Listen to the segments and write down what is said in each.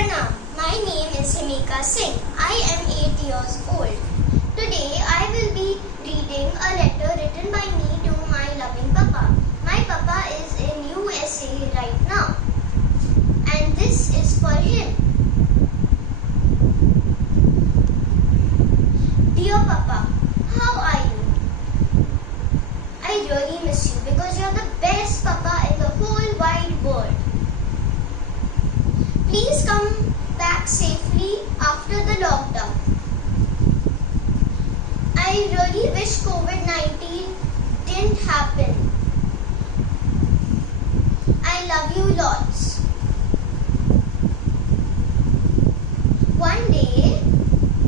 Pranam. My name is Himeka Singh. I am 8 years old. Today I will be reading a letter written by me to my loving papa. My papa is in USA right now. And this is for him. Dear Papa, how are you? I really miss you because you're the best papa in the whole wide world. Please come back safely after the lockdown. I really wish COVID-19 didn't happen. I love you lots. One day,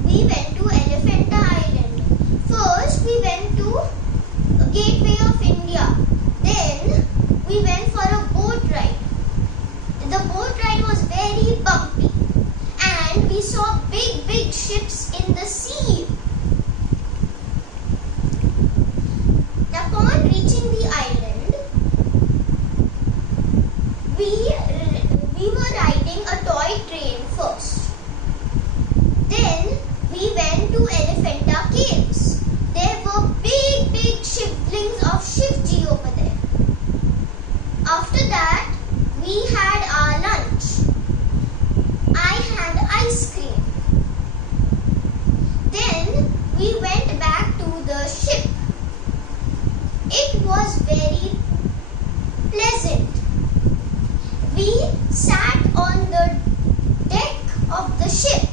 we went to Elephanta Island. First, we went to Gateway of India. Then, we went for a boat ride. The boat ride was very bumpy and we saw big ships in the sea. Upon reaching the island, we were riding a toy train first. Then we went to Elephanta Caves. There were big shivlings of Shivji over there. After that, we had our lunch. I had ice cream. Then we went back to the ship. It was very pleasant. We sat on the deck of the ship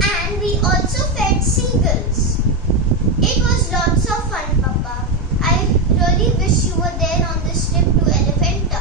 and we also fed seagulls. It was lots of fun, Papa. I really wish you were there on this trip to Elephanta.